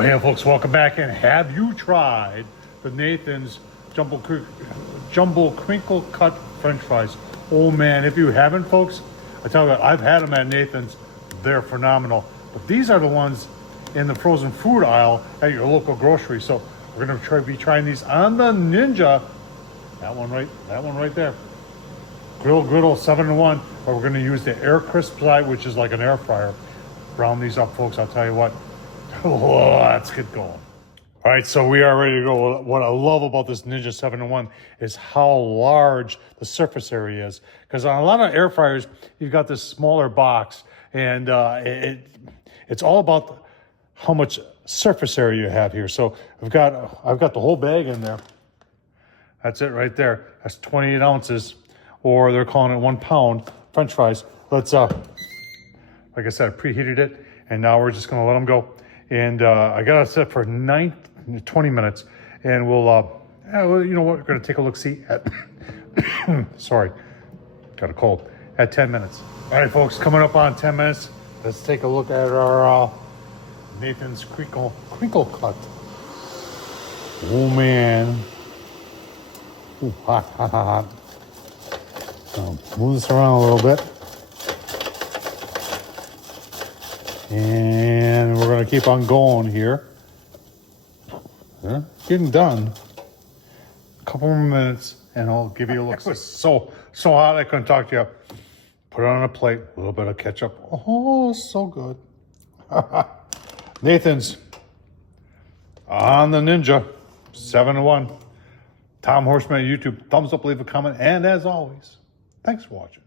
Well, hey, folks, welcome back. And have you tried the Nathan's Jumbo Crinkle Cut French fries? Oh man, if you haven't, folks, I tell you what, I've had them at Nathan's. They're phenomenal. But these are the ones in the frozen food aisle at your local grocery. So we're gonna be trying these on the Ninja. That one right there. Griddle 7-in-1. But we're gonna use the air crisp side, which is like an air fryer. Brown these up, folks. I'll tell you what. Let's get going. All right, so we are ready to go. What I love about this Ninja 7-in-1 is how large the surface area is. Because on a lot of air fryers, you've got this smaller box, and it's all about how much surface area you have here. So I've got the whole bag in there. That's it right there. That's 28 ounces, or they're calling it 1 pound French fries. Let's like I said, I preheated it, and now we're just gonna let them go. And I got it set for 20 minutes, and well, you know what? We're gonna take a look, see at, sorry, got a cold, at 10 minutes. All right, folks, coming up on 10 minutes, let's take a look at our Nathan's Crinkle Cut. Oh man. Ooh, hot. So move this around a little bit. And we're going to keep on going here. Getting done. A couple more minutes, and I'll give you a look. It was so hot I couldn't talk to you. Put it on a plate, a little bit of ketchup. Oh, so good. Nathan's on the Ninja 7-in-1. Tom Horsman, YouTube. Thumbs up, leave a comment, and as always, thanks for watching.